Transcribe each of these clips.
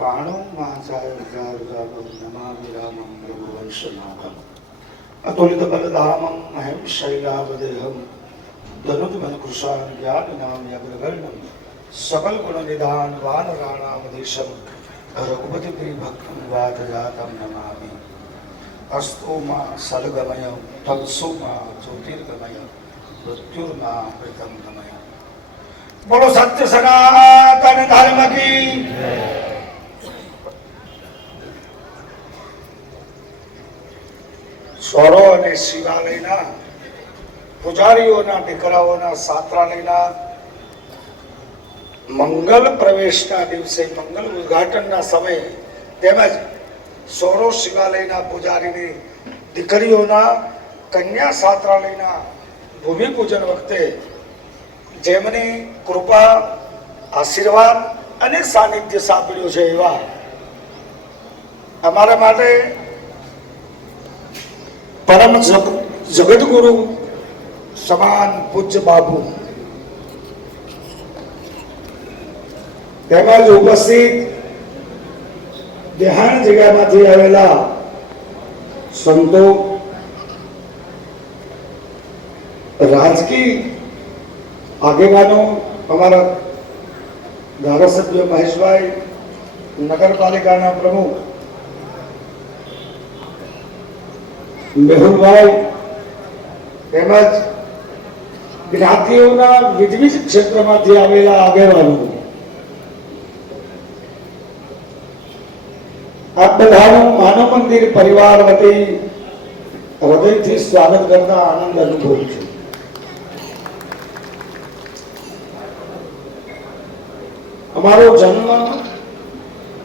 પાણો નમામિ રામં રઘુવંશનાથમ અતુલિત બલધામમ અહમ શૈલાવદેહમ ધનુર્ધન કૃષાન જ્ઞાનનામ યગ્રગણમ સકલ ગુણ નિધાન વાનરાણામધીશમ રઘુપતિ પ્રિયભક્તમ વાતજાતમ નમામિ અસ્તો માં સદગમય તત્સો માં જ્યોતિર્ગમય મૃત્યુર્મા પ્રીતમ ગમય। બોલો સત્ય સનાતન ધર્મ કી। સ્વરો અને શિવાલયના પૂજારીઓના દીકરાઓના સાત્રાલયના મંગલ પ્રવેશના દિવસે મંગલ ઉદ્ઘાટનના સમયે તેમજ સોરો શિવાલયના પૂજારીની દીકરીઓના કન્યા સાત્રાલયના ભૂમિ પૂજન વખતે જેમની કૃપા આશીર્વાદ અને સાનિધ્ય સાંપડ્યું છે એવા અમારા માટે પરમ જગતગુરુ સમાન પૂજ્ય બાપુ તેમજ ઉપસ્થિત દેહાણ જગ્યામાંથી આવેલા સંતો, રાજકીય આગેવાનો, અમારા ધારાસભ્ય મહેશભાઈ, નગરપાલિકાના પ્રમુખ મેહુલભાઈ તેમજ જ્ઞાતિઓના વિવિધ ક્ષેત્રમાંથી આવેલા આગેવાનો, આપ બધાનું માનવ મંદિર પરિવાર વતી હૃદયથી સ્વાગત કરતા આનંદ અનુભવું છું।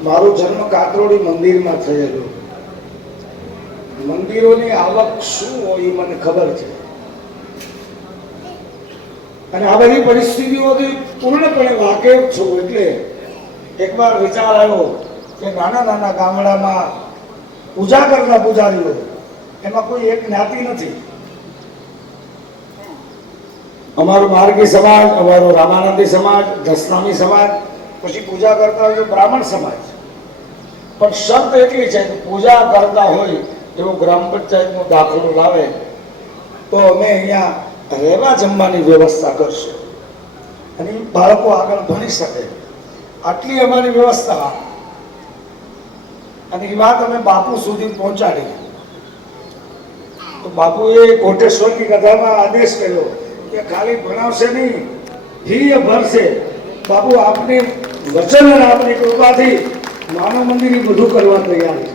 મારો જન્મ કાતરોડી મંદિરમાં થયેલો। મંદિરોની આવક શું હોય મને ખબર છે અને આ બધી પરિસ્થિતિઓથી પૂર્ણપણે વાકેફ છું। એટલે એકવાર વિચાર આવ્યો કે નાના નાના ગામડામાં પૂજા કરતા પૂજારીઓ એમાં કોઈ એક જ્ઞાતિ નથી। અમારો માર્ગી સમાજ, અમારો રામાનંદી સમાજ, દસનામી સમાજ, પછી પૂજા કરતા હોય બ્રાહ્મણ સમાજ, પણ શરત એટલી છે કે પૂજા કરતા હોય એવો ગ્રામ પંચાયતનો દાખલો લાવે તો અમે અહીંયા રહેવા જમવાની વ્યવસ્થા કરશું અને બાળકો આગળ ભણી શકે, આટલી અમારી વ્યવસ્થા। અને એ વાત અમે બાપુ સુધી પહોંચાડી તો બાપુએ કોટેશ્વરની કથામાં આદેશ કર્યો કે ખાલી ભણાવશે નહીં, ફી ભરશે। બાપુ આપની વચન અને આપની કૃપાથી માનવ મંદિર બધું કરવા તૈયાર છે।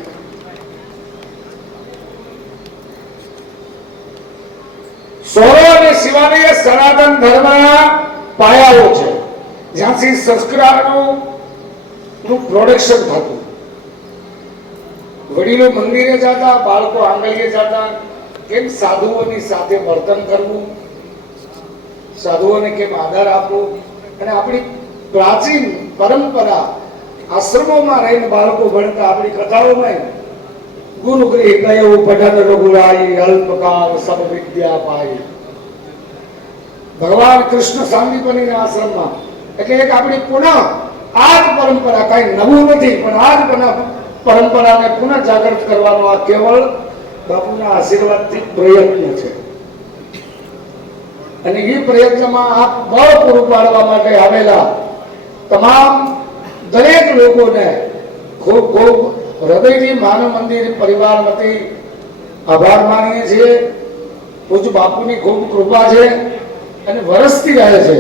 સોરો અને શિવાલય સનાતન ધર્મના પાયાઓ છે, જ્યાંથી સંસ્કારોનું પ્રોડક્શન થતું। વડીલો મંદિરે જતા, બાળકો આંગળીએ જતા, કેમ સાધુઓની સાથે વર્તન કરવું, સાધુઓને કેમ આદર આપવો, અને આપણી પ્રાચીન પરંપરા આશ્રમોમાં રહીને બાળકો ભણતા। આપણી કથાઓમાં ગુરુ ગૃહ ગયો પઠન રઘુરાઈ, અલ્પકાળ સબ વિદ્યા પાઈ। ભગવાન કૃષ્ણ સાંદીપનીના આશ્રમમાં, એટલે એક આપણી પુનઃ આ જ પરંપરા, કઈ નવું નથી પણ આ જ પરંપરાને પુનઃ જાગૃત કરવાનો આ કેવળ બાપુના આશીર્વાદથી પ્રયત્ન છે। અને એ પ્રયત્નમાં આપ બળ પૂરું પાડવા માટે આવેલા તમામ દરેક લોકોને ખૂબ ખૂબ હૃદયથી માનવ મંદિર પરિવાર વતી આભાર માનીએ છીએ। પૂજ્ય બાપુની ખૂબ કૃપા છે અને વરસતી રહે છે।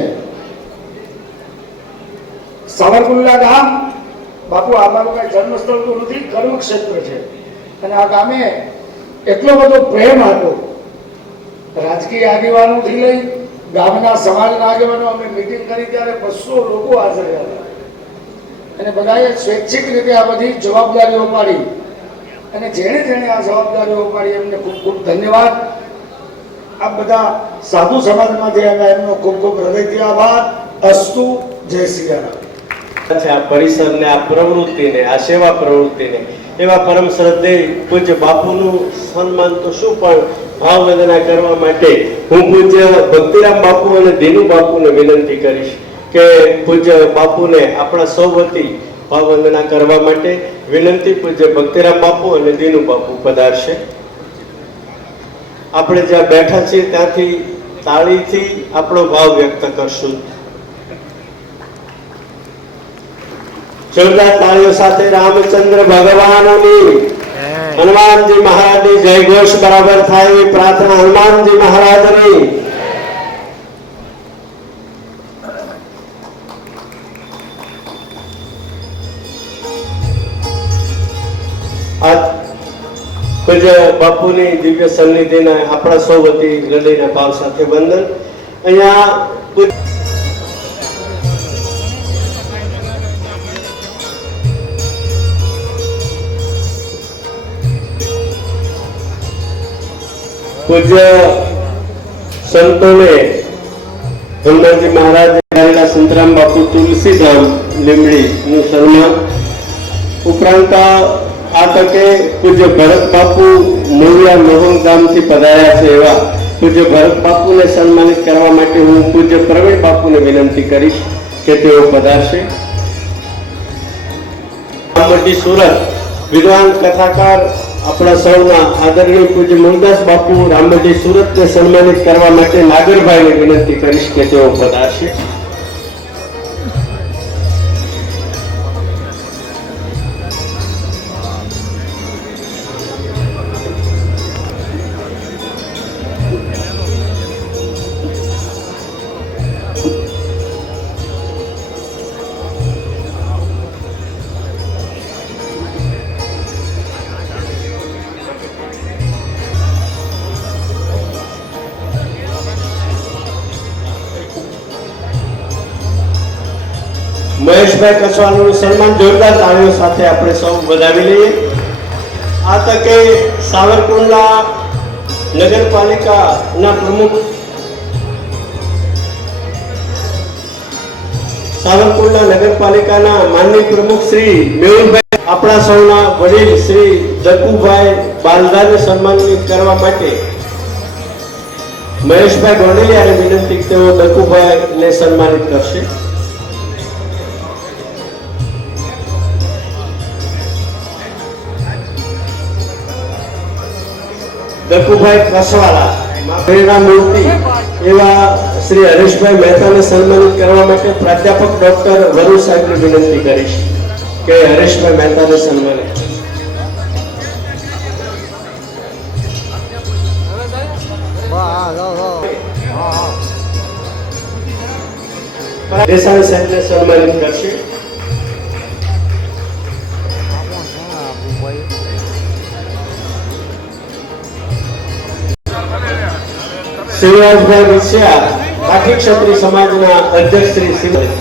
સાવરકુંડલા ગામ, બાપુ અમારું કઈ જન્મસ્થળ તો નથી, કર્મક્ષેત્ર છે અને આ ગામે એટલો બધો પ્રેમ હતો। રાજકીય આગેવાનોથી લઈ ગામના સમાજના આગેવાનો, અમે મિટિંગ કરી ત્યારે 200 લોકો હાજર હતા અને બધાએ સ્વૈચ્છિક રીતે આ બધી જવાબદારીઓ પાડી અને જેણે જેણે આ જવાબદારીઓ પાડી એમને ખૂબ ખૂબ ધન્યવાદ। આ બધા સાધુ સમાજમાંથી આવ્યા એમનો ખૂબ ખૂબ હૃદયથી આભાર। અસ્તુ, જય શ્રી રામ। આ પરિસરને, આ પ્રવૃત્તિને, આ સેવા પ્રવૃત્તિને એવા પરમ શ્રદ્ધેય પૂજ્ય બાપુનું સન્માન તો શું પણ ભાવ વંદના કરવા માટે હું પૂજ્ય ભક્તિરામ બાપુ અને દીનુ બાપુને વિનંતી કરીશ કે પૂજ્ય બાપુને આપણા સૌ વતી ભાવવંદના કરવા માટે વિનંતી પૂજ્ય ભક્તિરામ બાપુ અને દીનુ બાપુ પધારશે. આપણે જ્યાં બેઠા છીએ ત્યાંથી તાળીથી આપણો ભાવ વ્યક્ત કરશું. જોરદાર તાળીઓ સાથે રામચંદ્ર ભગવાનની, હનુમાનજી મહારાજની જય ઘોષ બરાબર થાય એવી પ્રાર્થના હનુમાનજી મહારાજની. આ પૂજ્ય બાપુની દિવ્ય સન્નિધિને આપણા સૌ વતી હૃદયના ભાવ સાથે વંદન. અહીંયા પૂજ્ય સંતોને હનુમાનજી મહારાજ સંતરામ બાપુ તુલસીધામ લીમડી નું સન્માન ઉપરાંત આ તકે પૂજ્ય ભરત બાપુ મોરિયા મોહન ગામથી પધાર્યા છે એવા પૂજ્ય ભરત બાપુને સન્માનિત કરવા માટે હું પૂજ્ય પ્રવીણ બાપુને વિનંતી કરીશ કે તેઓ પધારશે. રામમઢી સુરત વિદ્વાન કથાકાર આપણા સૌના આદરણીય પૂજ્ય મુરદાસ બાપુ રામમઢી સુરતને સન્માનિત કરવા માટે નાગરભાઈને વિનંતી કરીશ કે તેઓ પધારશે. મહેશભાઈ કસવાલનું સન્માન જોરદાર તાળીઓ સાથે આપણે સૌ વધાવી લઈએ. આ તકે સાવરકુંડલા નગરપાલિકાના પ્રમુખ સાવરકુંડલા નગરપાલિકાના માનનીય પ્રમુખ શ્રી મેહુલભાઈ, આપણા સૌના વડીલ શ્રી દકુભાઈ બાલદાને સન્માનિત કરવા માટે મહેશભાઈ ગોંડલિયાને વિનંતી તેઓ દકુભાઈને સન્માનિત કરશે. દકુભાઈ કસવાલા પ્રેરણા મૂર્તિ એવા શ્રી હરેશભાઈ મહેતાને સન્માનિત કરવા માટે પ્રાધ્યાપક ડોક્ટર વરુ સાહેબને વિનંતી કરીશ કે હરેશભાઈ મહેતાને સન્માનિત. દેસાઈ સાહેબને સન્માનિત કરશે. શિવરાજભાઈ વિસ્યા કાઠી ક્ષત્રિય સમાજના અધ્યક્ષ શ્રી શિવરાજ.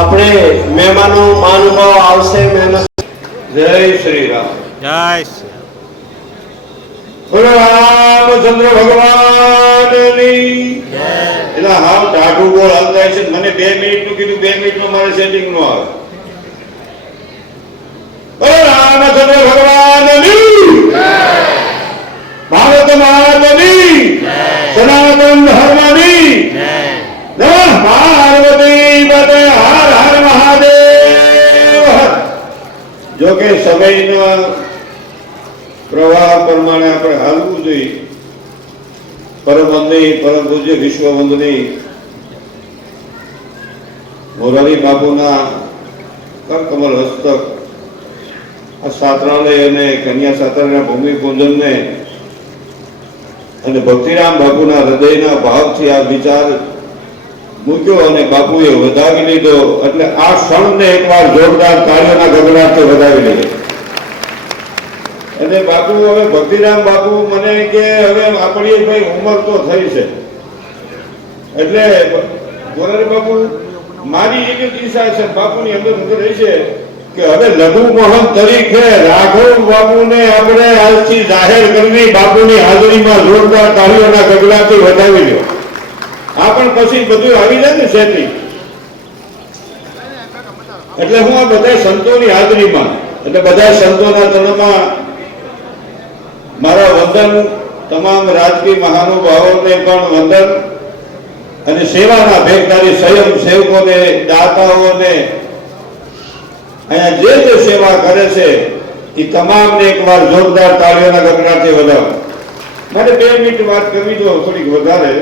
આપણે મહેમાનો મહાનુભાવ આવશે. જય શ્રી રામ. જય શ્રી બોલો રામચંદ્ર ભગવાનની. એટલે હાવ ટાઢું બોલ હલતા છે. મને 2 મિનિટનું કીધું, 2 મિનિટમાં મારે સેટિંગ નો આવે. બોલો રામચંદ્ર ભગવાનની, ભારત માતાની, સનાતન ધર્મની. નમઃ પાર્વતી પતે. હર હર મહાદેવ. જો કે સમયના પ્રવાહ પ્રમાણે આપણે હાલવું જોઈએ. પરમ વંદનીય પરમ પૂજ્ય વિશ્વ વંદનીય મોરારી બાપુના કરકમલ હસ્તક આ છાત્રાલય અને કન્યા છાત્રાલયના ભૂમિ પૂજનને અને ભક્તિરામ બાપુના હૃદયના ભાવથી આ વિચાર મૂક્યો અને બાપુએ વધાવી લીધો. એટલે આ ક્ષણને એકવાર જોરદાર તાળીઓના ગગડાટથી વધાવી લીધો. અને બાપુ હવે ભક્તિરામ બાપુ મને કે હવે આપણી ભાઈ ઉંમર તો થઈ છે, એટલે મોરારી બાપુ મારી એક જ ઈચ્છા છે, બાપુની અંદર અંદર રહી છે કે હવે લઘુ મોહન તરીકે રાઘવ બાપુને આપણે આજથી જાહેર કરવી, બાપુની હાજરીમાં જોરદાર તાળીઓના ગગડાથી વધાવી લો. આ પણ પછી બધું આવી જાય ને સેટિંગ. એટલે હું આ બધા સંતોની હાજરીમાં, એટલે બધા સંતોના ચરણમાં મારા વંદન, તમામ રાજકીય મહાનુભાવોને પણ વંદન, અને સેવાના ભેગદારી સ્વયં સેવકોને, દાતાઓને, અહીંયા જે સેવા કરે છે એ તમામને એકવાર જોરદાર તાળીઓના ગગડાથી વધાવો. મારે 2 મિનિટ વાત કરવી જો થોડીક વધારે.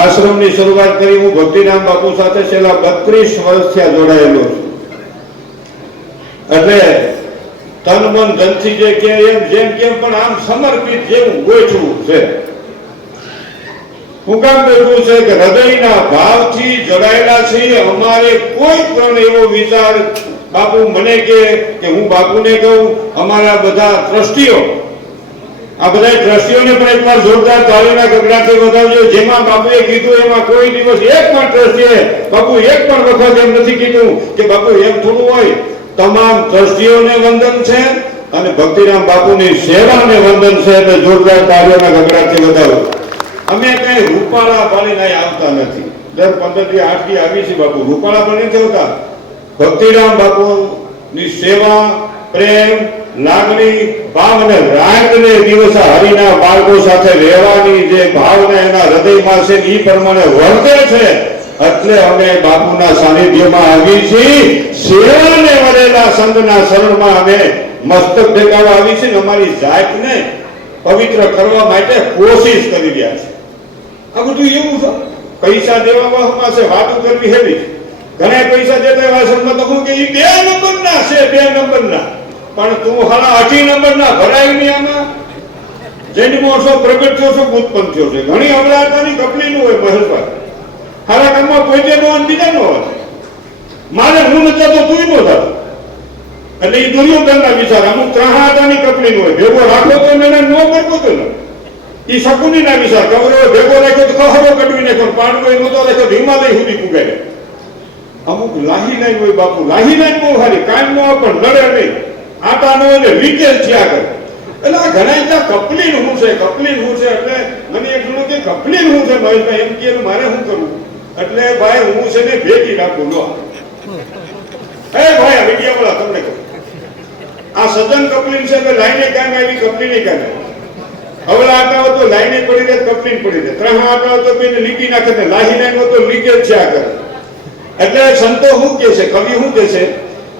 આશ્રમની શરૂઆત કરી હું ભક્તિરામ બાપુ સાથે છેલ્લા 32 વર્ષથી જોડાયેલો છું. એટલે તન મન ધનથી જે કે એમ જેમ કેમ પણ આમ સમર્પિત જેવું ગોઠવું છે. હું કામ બેઠું છે કે હૃદયના ભાવથી જોડાયેલા છીએ. અમારે કોઈ પણ એવો વિચાર બાપુ મને કે હું બાપુને કહું, અમારા બધા ટ્રસ્ટીઓ, આ બધા ટ્રસ્ટીઓને પણ એકવાર જોરદાર તાળીના ગગડાથી વધાવજો. જેમાં બાપુએ કીધું એમાં કોઈ દિવસ એક પણ ટ્રસ્ટીએ બાપુ એક પણ વખત એમ નથી કીધું કે બાપુ એમ થોડું હોય. તમામ ટ્રસ્ટીઓને વંદન છે અને ભક્તિરામ બાપુની સેવાને વંદન છે. એટલે જોરદાર તાળીઓના ગગડાથી વધાવો. અમે કઈ રૂપાળા પાણીને આવતા નથી. દર 15 થી 8 દી આવી છે બાપુ. રૂપાળા પણ નથી આવતા. ભક્તિરામ બાપુની સેવા, પ્રેમ, લાગણી, ભાવ અને રાતને દિવસે હરિના બાળકો સાથે રહેવાની જે ભાવના એના હૃદયમાં છે એ પ્રમાણે વર્તે છે. એટલે અમે બાપુના સાનિધ્યમાં આવી છીએ. સેવાને વરેલા સંતના શરણમાં અમે મસ્તક ટેકાવા આવી છીએ. અમારી જાતને પવિત્ર કરવા માટે કોશિશ કરી રહ્યા છે. આ બધું એવું છે. પૈસા દેવામાં છે, વાતો કરવી હેવી. ઘણા પૈસા દેતા એવા સંતો તો હું કે એ 2 નંબરના છે, 2 નંબરના. પણ તું હાલા 8 નંબરના ભરાય નહીં. આમાં જન્મો છો, પ્રગટ થયો છો, ઉત્પન્ન થયો છે. ઘણી અમરાતાની કપલીનું હોય મહેશભાઈ. હારા કામમાં પોતે નો અને બીજા નો હોય. મારે હું નતા તો તું નો થતો. એટલે એ દુર્યોધનના વિચાર. અમુક ત્રાહાતાની કપલીનું હોય. ભેગો રાખો તો એને નો કરવો તો ને. એ શકુનીના વિચાર. કવરો ભેગો રાખ્યો તો ખહરો કઢવી નાખ્યો, પાડવો નતો રાખ્યો હિમાલય સુધી પુગાડે. અમુક લાહી લાઈન હોય બાપુ. લાહી લાઈન બહુ સારી, કાયમ નો પણ લડે નહીં. આટા નો એટલે લીકેજ થયા કરે. એટલે આ ઘણા ત્યાં કપલીન હું છે, કપલીન હું છે. એટલે મને એક જણો કે કપલીન હું છે મહેશભાઈ. એમ કે મારે શું કરવું? એટલે ભાઈ હું છે ને ભેગી રાખું. લો એ ભાઈ વિડિયા વાળા તમને કહું, આ સજન કપલીન છે એટલે લાઈને કામ આવી, કપલીને કામ આવી. હવે આટા હોય તો લાઈને પડી રહે, કપલીન પડી રહે. 3 આટા હોય તો બેને લીટી નાખે ને, લાહી લાઈન હોય તો લીકેજ થયા કરે. એટલે સંતો શું કે છે, કવિ શું કે છે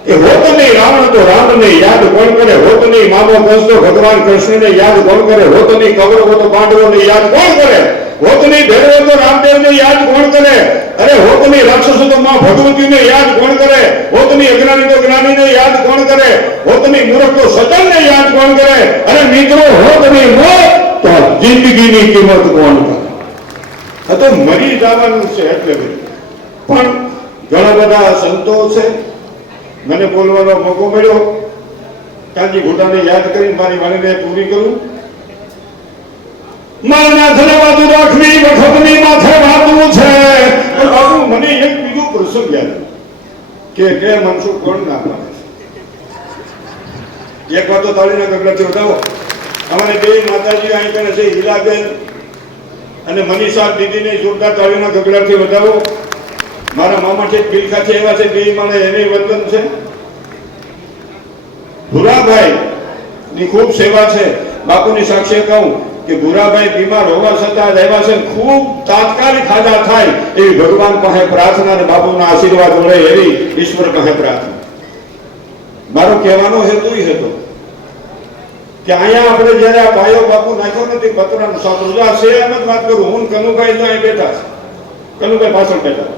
કે હોત નહીં રાવણ તો રામને યાદ કોણ કરે, હોત નહીં મામો કંસ તો ભગવાન કૃષ્ણને યાદ કોણ કરે, હોત નહીં કૌરવો તો પાંડવોને યાદ કોણ કરે, હોત નહીં ભેરવો તો રામદેવને યાદ કોણ કરે, અરે હોત નહીં રાક્ષસો તો માં ભગવતીને યાદ કોણ કરે, હોત નહીં અજ્ઞાની તો જ્ઞાનીને યાદ કોણ કરે, હોત નહીં મૂર્ખ તો સજનને યાદ કોણ કરે, અરે મિત્રો હોત નહીં મોત તો જિંદગીની કિંમત કોણ કરે. આ તો મરી જવાનું છે. એટલે પણ ઘણા બધા સંતો છે. મને બોલવાનો મોકો મળ્યો. કાંજી ઘોટાને યાદ કરી મારી વાણીને પૂરી કરું. મારના ધન્યવાદ રાખવી વખતની માથે વાતું છે. પણ બાબુ મને એક બીજો પ્રસંગ યાદ કે મનસુખ કોણ ના પાડે. એક વાત તો તાળીના ગગડાથી વધાવો. અમારે 2 માતાજી અહીં કરે છે, હીરાબેન અને મનીષા દીદીને જોરદાર તાળીના ગગડાથી વધાવો. મારા મામા છે બિલખાથી આવ્યા છે, 2 માણે એને વંદન છે. ભુરાભાઈ ની ખૂબ સેવા છે. બાપુની સાક્ષી કહું કે ભુરાભાઈ બીમાર હોવા છતાં આવ્યા છે. ખૂબ તાત્કાલિક ખાધા થાય એવી ભગવાન પાસે પ્રાર્થના અને બાપુના આશીર્વાદ મળે એવી ઈશ્વર પાસે પ્રાર્થના. મારો કહેવાનો હેતુ એ હતો કે અહીંયા આપણે જયારે આ પાયો બાપુ નાખ્યો નથી પતરાનું સાતું, છે એમ જ વાત કરું. હું કનુભાઈ જો અહીં બેઠા છે, કનુભાઈ પાછળ બેઠા.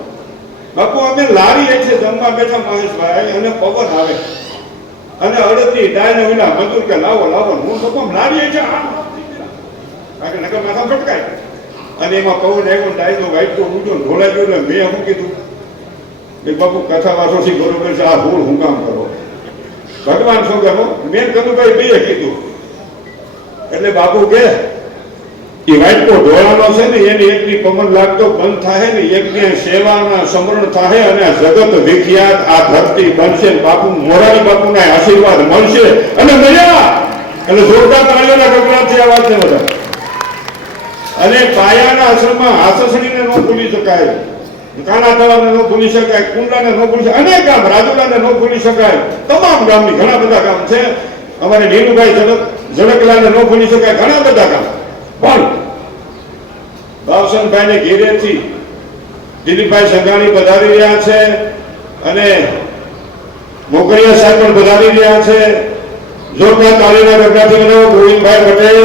બાપુ અમે લારી છે જમવા બેઠા મહેશભાઈ, અને પવન આવે અને અડદની ડાયને વિના મજૂર કે લાવો લાવો. હું તો લારી છે નગર માથા ફટકાય અને એમાં પવન આવ્યો, ડાયનો વાઈટો ઉડ્યો, ઢોળાઈ ગયો. મેં શું કીધું બાપુ કથા વાસોથી બરોબર છે, આ ભૂલ હું કામ કરો ભગવાન શું કરો. મેં કનુભાઈ બે કીધું. એટલે બાપુ કે એ વાટકો ઢોળાનો છે ને એની એકની પવન લાગતો બંધ થાય ને એકની સેવાના સમરણ થાય અને આ જગત વિખ્યાત આ ધરતી બનશે ને બાપુ મોરારી બાપુના આશીર્વાદ મળશે અને મજા અને જોરદાર તાળીઓના ગગડાથી આ વાતને બધા અને પાયાના આશ્રમમાં હાસસણીને ન ભૂલી શકાય, કાના તળાવને ન ભૂલી શકાય, કુંડાને ન ભૂલી શકાય, અનેક ગામ રાજુલાને ન ભૂલી શકાય, તમામ ગામની ઘણા બધા ગામ છે. અમારે નીલુભાઈ ઝડકલાને ન ભૂલી શકાય, ઘણા બધા ગામ. પણ બાવસનભાઈને ઘેરેથી દિલીપભાઈ સંઘાણી પધારી રહ્યા છે અને મોકરિયા સાહેબ પણ પધારી રહ્યા છે. જોરદાર તાળીના ગગડાથી બનાવો ગોવિંદભાઈ પટેલ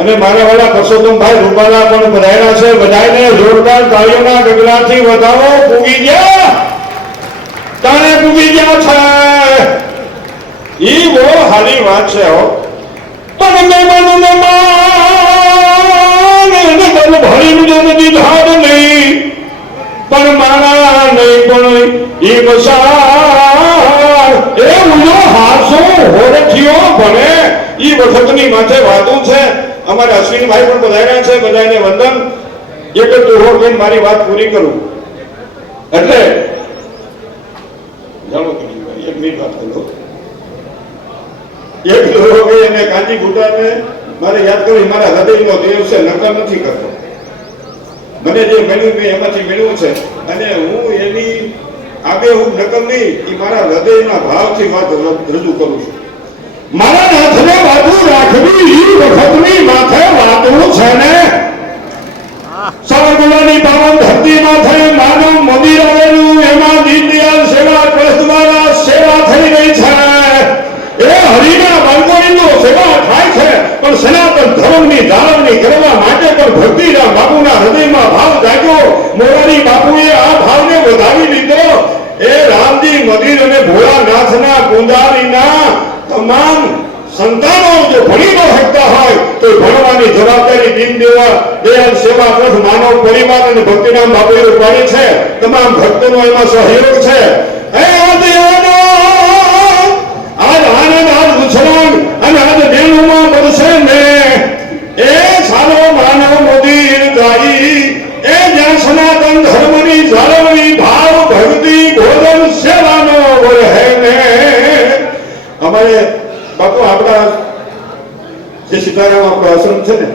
અને મારા વાળા પરસોત્તમભાઈ રૂપાલા પણ પધાર્યા છે. બધાને જોરદાર તાળીઓના ગગડાથી વધાવો. પૂગી ગયા તારે પૂગી ગયા છે ઈ બહુ સારી વાત છે. હો પણ મહેમાનોને માન ભરીને દીધાર નહીં પણ મારા નહીં પણ ઈ બસાર એ ઉલો હાસો હોરઠિયો ભણે ઈ વખતની માથે વાતું છે. અમારે અશ્વિનભાઈ પણ પધાર્યા છે. બધાને વંદન. એક જ દોહો કહીને મારી વાત પૂરી કરું એટલે જાણો કે એક મિનિટ વાત કરો. એક દોહો કહી અને કાંજી ગુટાને મારે યાદ કરવી મારા હૃદયનો દેવ છે, નકલ નથી કરતો. મને જે મળ્યું મેં એમાંથી મળ્યું છે અને હું એની આગે હું નકલ નહીં, એ મારા હૃદયના ભાવથી વાત રજૂ કરું છું. મારા નાથને બાજુ રાખવી ઈ વખતની માથે વાતું છે ને. સર્વગુણાની પાવન ધરતી માથે માનવ મંદિર આવેલું, એમાં દીનદયાળ સેવા ટ્રસ્ટ દ્વારા સેવા થઈ રહી છે. એ હરિના બાળકોની તો સેવા થાય છે પણ સનાતન ધર્મની જાળવણી કરવા માટે પણ ભક્તિરામ બાપુના હૃદયમાં ભાવ જાગ્યો. મોરારી બાપુએ આ ભાવને વધાવી લીધો. એ રામજી મંદિર અને ભોળાનાથના કુંડારીના તમામ સંતાનો જો ભણી ન શકતા હોય તો ભણવાની જવાબદારી દીનદયાળ સેવા ટ્રસ્ટ માનવ પરિવાર અને ભક્તિરામ બાપુએ ઉપાડી છે. તમામ ભક્તોનો એમાં સહયોગ છે. આજ આનંદ આજ ઉછરાણ અને આજ દેણુમાં બનશે ને એ સારો માનવ મંદિર ગાઈ એ જ્યાં સનાતન ધર્મની જાળવણી ભાવ ભક્તિ ભોજન સેવાનો રહે ને. અમારે બાપુ આપણા જે સીતારામ આપણો આશ્રમ છે ને,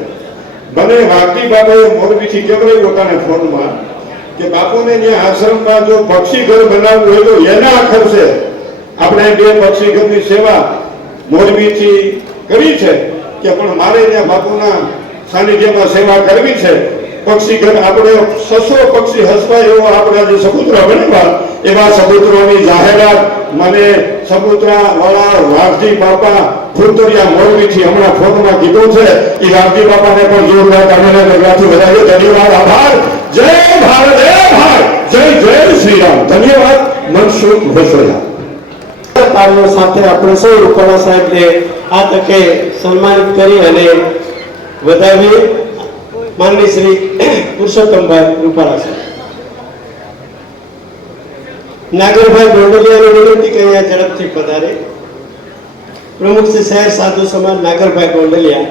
મને વાગતી બાપુએ મોરબીથી કેવડાવ્યું પોતાના ફોનમાં કે બાપુને ત્યાં આશ્રમમાં જો પક્ષી ઘર બનાવવું હોય તો એના ખર્ચે આપણે 2 પક્ષી ઘરની સેવા મોરબીથી કરી છે કે પણ મારે ત્યાં બાપુના સાનિધ્યમાં સેવા કરવી છે. પક્ષી ઘર આપણે 600 પક્ષી હસવાય એવો આપણા જે સપુત્ર બન્યા એવા સપુત્રોની જાહેરાત મને સપુત્રા વાળા વાઘજી બાપા ફૂતરિયા મોરબીથી હમણાં ફોનમાં કીધું છે. એ વાઘજી બાપાને પણ જોરદાર તાળીઓના ગગડાથી વધાવ્યો. ધન્યવાદ, આભાર. જય ભારત, જય ભારત, જય જય શ્રી રામ. ધન્યવાદ. મનસુખ વસોયા તાળીઓ સાથે આપણે સૌ રૂપાલા સાહેબને આ તકે સન્માનિત કરી અને વધાવીએ. માનનીય શ્રી પુરુષોત્તમભાઈ રૂપાલા સાહેબ. નાગરભાઈ ગોંડલિયાની વિનંતી કે અહીંયા ઝડપથી પધારે. પ્રમુખ શ્રી શહેર સાધુ સમાજ નાગરભાઈ ગોંડલિયા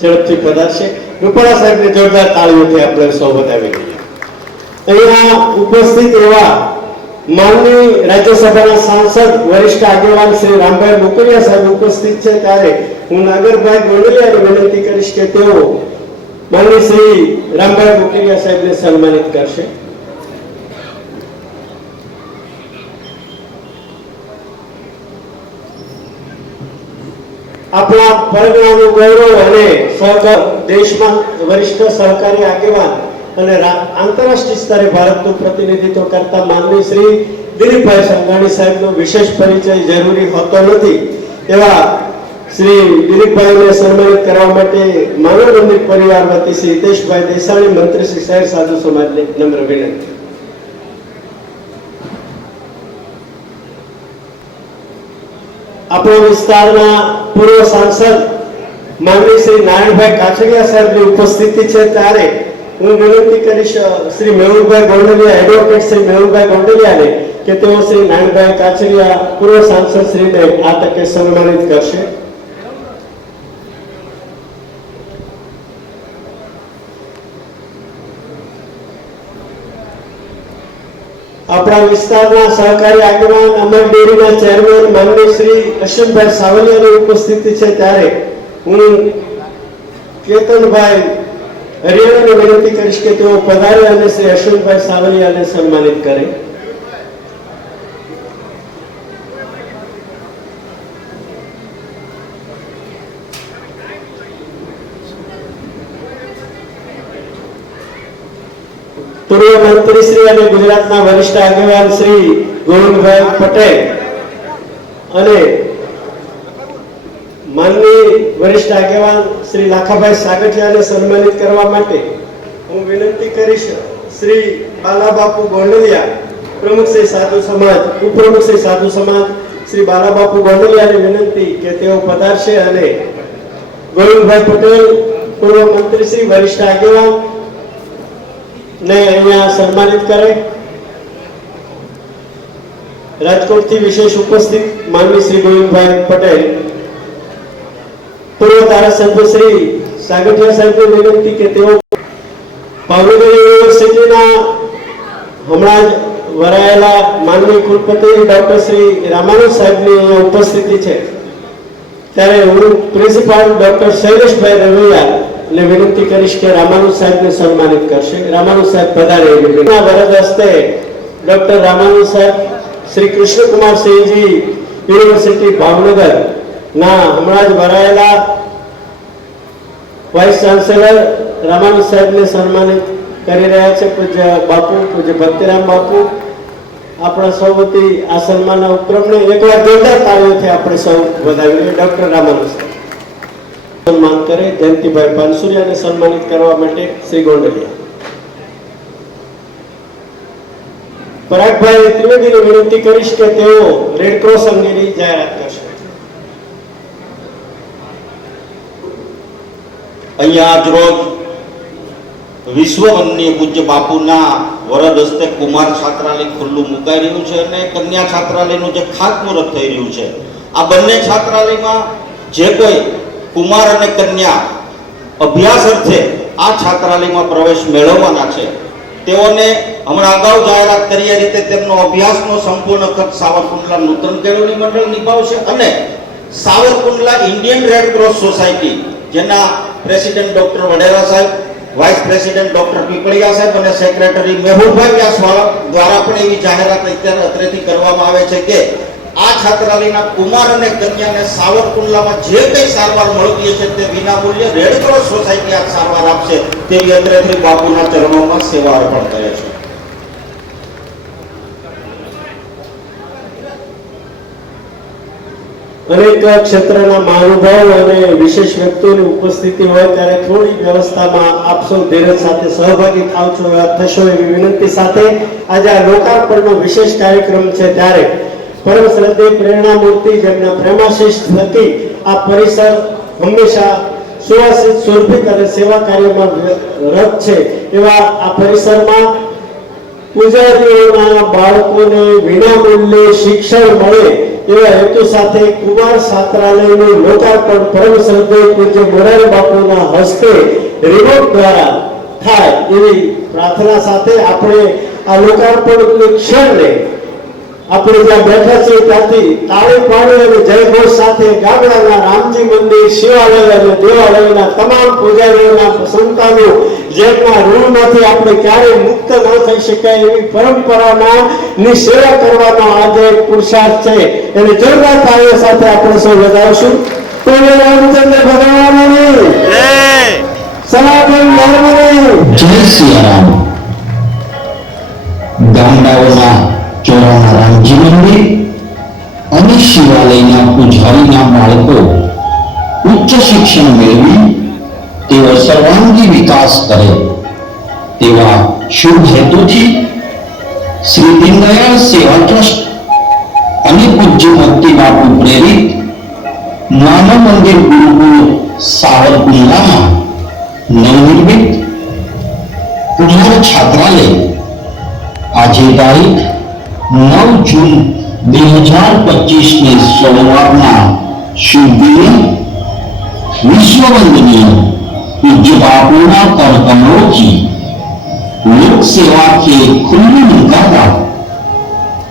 ઝડપથી પધારશે. રૂપાલા સાહેબને જોરદાર તાળીઓથી આપણે સૌ વધાવી દઈએ. અહીંયા ઉપસ્થિત એવા માનનીય રાજ્યસભાના સાંસદ વરિષ્ઠ આગેવાન શ્રી રામભાઈ મોકરિયા સાહેબ ઉપસ્થિત છે ત્યારે હું નાગરભાઈ ગોંડલિયાને વિનંતી કરીશ કે તેઓ માનનીય શ્રી રામભાઈ મોકરિયા સાહેબને સન્માનિત કરશે. આપણા પરગણાનું ગૌરવ અને દેશમાં વરિષ્ઠ સહકારી આગેવાન અને આંતરરાષ્ટ્રીય સ્તરે ભારતનું પ્રતિનિધિત્વ કરતા માનનીય શ્રી દિલીપભાઈ સંઘાણી સાહેબનો વિશેષ પરિચય જરૂરી હોતો નથી એવા શ્રી દિલીપભાઈને સન્માનિત કરવા માટે માનવ મંદિર પરિવાર વતી શ્રી હિતેશભાઈ દેસાણી, મંત્રી શ્રી શહેર સાધુ સમાજને નમ્ર વિનંતી. આપણા વિસ્તારના પૂર્વ સાંસદ માનનીય શ્રી નારાયણભાઈ કાછડિયા સાહેબની ઉપસ્થિતિ છે ત્યારે હું વિનંતી કરીશ શ્રી મેહુલભાઈ ગોંડલિયા, એડવોકેટ શ્રી મેહુલભાઈ ગોંડલિયાને કે તેઓ શ્રી નારાયણભાઈ કાછડિયા પૂર્વ સાંસદ શ્રીને આ તકે સન્માનિત કરશે. આપણા વિસ્તારના સહકારી આગેવાન અમર ડેરીના ચેરમેન માનનીય શ્રી અશ્વિનભાઈ સાવલિયાની ઉપસ્થિતિ છે, ત્યારે હું કેતનભાઈ હરિયાણાને વિનંતી કરીશ કે તેઓ પધારે અને શ્રી અશ્વિનભાઈ સાવલિયાને સન્માનિત કરે. પૂર્વ મંત્રી શ્રી અને ગુજરાતના વરિષ્ઠ આગેવાન શ્રી ગોવિંદભાઈ પટેલ અને માનનીય વરિષ્ઠ આગેવાન શ્રી લાખાભાઈ સાગઠિયાને સન્માનિત કરવા માટે હું વિનંતી કરીશ શ્રી બાલાબાપુ ગોંડલિયા, પ્રમુખ શ્રી સાધુ સમાજ, ઉપપ્રમુખ શ્રી સાધુ સમાજ શ્રી બાલાબાપુ ગોંડલિયાને વિનંતી કે તેઓ પધારશે અને ગોવિંદભાઈ પટેલ પૂર્વ મંત્રી શ્રી વરિષ્ઠ આગેવાન ને અહીંયા સન્માનિત કરે. રાજકોટથી વિશેષ ઉપસ્થિત માનનીય શ્રી ગોવિંદભાઈ પટેલ, પૂર્વ ધારાસભ્ય શ્રી સાગઠિયા સાહેબને વિનંતી કે તેઓ ભાવનગર યુનિવર્સિટીના હમણાં જ વરાયેલા માનનીય કુલપતિ ડોક્ટર શ્રી રામાનુજ સાહેબની અહીંયા ઉપસ્થિતિ છે, ત્યારે હું પ્રિન્સિપાલ ડોક્ટર શૈલેષભાઈ રવિયા ને વિનંતી કરીશ કે રામાનુજ સાહેબને સન્માનિત કરશે. રામાનુજ સાહેબ પધારે. વરદ હસ્તે ડોક્ટર રામાનુજ સાહેબ શ્રી કૃષ્ણકુમાર સિંહજી યુનિવર્સિટી ભાવનગર ના હમણાં જ વરાયેલા વાઇસ ચાન્સેલર રામાનુજ સાહેબને સન્માનિત કરી રહ્યા છે. પૂજ્ય બાપુ, પૂજ્ય ભક્તિરામ બાપુ, આપણા સૌ વતી આ સન્માનના ઉપક્રમને એકવાર જોરદાર તાળીઓથી આપણે સૌ વધાવીએ. ડોક્ટર રામાનુજ સાહેબ સન્માન કરે. જયંતિભાઈ પાનસુરિયાને સન્માનિત કરવા માટે શ્રી ગોંડલિયા. પરાગભાઈ ત્રિવેદીને વિનંતી કરીશ કે તેઓ રેડક્રોસ અંગેની જાહેરાત કરશે. અહીંયા આજ રોજ વિશ્વ વંદનીય પૂજ્ય બાપુના વરદ હસ્તે કુમાર છાત્રાલય ખુલ્લું મુકાઈ રહ્યું છે અને કન્યા છાત્રાલયનું જે ખાતમુહૂર્ત થઈ રહ્યું છે. આ બંને છાત્રાલયમાં જે કોઈ કુમાર અને કન્યા અભ્યાસ અર્થે આ છાત્રાલયમાં પ્રવેશ મેળવવાના છે, તેઓને હમણાં અગાઉ જાહેરાત કરી રીતે તેમનો અભ્યાસનો સંપૂર્ણ ખર્ચ સાવરકુંડલા નૂતન કેળવણી મંડળ નિભાવશે અને Savarkundla Indian red cross society, જેના પ્રેસિડેન્ટ ડોક્ટર વડેરા સાહેબ, વાઇસ પ્રેસિડેન્ટ ડોક્ટર પીપળિયા સાહેબ અને સેક્રેટરી મેહુલભાઈ વ્યાસવાળા દ્વારા પણ એવી જાહેરાત અત્રેથી કરવામાં આવે છે કે આ છાત્રાલયના કુમાર અને કન્યાને સાવરકુંડલામાં જે કંઈ સારવાર મળતી હશે તે વિનામૂલ્યે રેડ ક્રોસ સોસાયટી આ સારવાર આપશે તેવી અત્રેથી બાપુના ચરણોમાં સેવા અર્પણ કરે છે. અનેક ક્ષેત્રના મહાનુભાવો અને વિશેષ વ્યક્તિઓની ઉપસ્થિતિ હોય ત્યારે થોડી વ્યવસ્થામાં આપ સૌ ધીરજ સાથે સહભાગી થશો એવી વિનંતી સાથે આજે આ લોકાર્પણનો વિશેષ કાર્યક્રમ છે, ત્યારે પરમ શ્રદ્ધેય પ્રેરણા મૂર્તિ જેમના પ્રેમાશીષ થકી આ પરિસર હંમેશા સુવાસિત, સુરભિત અને સેવા કાર્યમાં રત છે એવા આ પરિસરમાં પૂજારીઓના બાળકોને વિનામૂલ્યે શિક્ષણ મળે એવા હેતુ સાથે કુમાર છાત્રાલયનું લોકાર્પણ પરમ શ્રદ્ધેય પૂજ્ય મોરારી બાપુના હસ્તે રિમોટ દ્વારા થાય એવી પ્રાર્થના સાથે આપણે આ લોકાર્પણની ક્ષણને આપણે જ્યાં બેઠા છીએ ત્યાંથી તાળી પાડી અને જયઘોષ સાથે ગામડાના રામજી મંદિર, શિવાલય અને દેવાલયના તમામ પૂજારીઓના સંતાનો જેમના ઋણમાંથી આપણે ક્યારેય મુક્ત ન થઈ શકાય એવી પરંપરાના ની સેવા કરવાનો આજે એક પુરુષાર્થ છે, એને જોરદાર તાળીઓ સાથે આપણે સૌ વધાવશું. તો રામચંદ્ર ભગવાનની સનાતન ધર્મની જય સિયારામ. ગામડાઓના ચોરાના રામજી મંદિર અને શિવાલયના પૂજારીના બાળકો ઉચ્ચ શિક્ષણ મેળવી તેઓ સર્વાંગી વિકાસ કરે તેવા શુભ હેતુથી શ્રી દીનદયાળ સેવા ટ્રસ્ટ અને પૂજ્ય ભક્તિ બાપુ પ્રેરિત માનવ મંદિર ગુરુકુળ સાવરકુંડલામાં નવનિર્મિત કુમાર છાત્રાલય આજે તારીખ 9 જૂન 2025 સોમવારના શુભ દિને વિશ્વ વંદનીય પૂજ્ય બાપુના કરકમળોથી લોક સેવા કે ખુલ્લું મુકાતા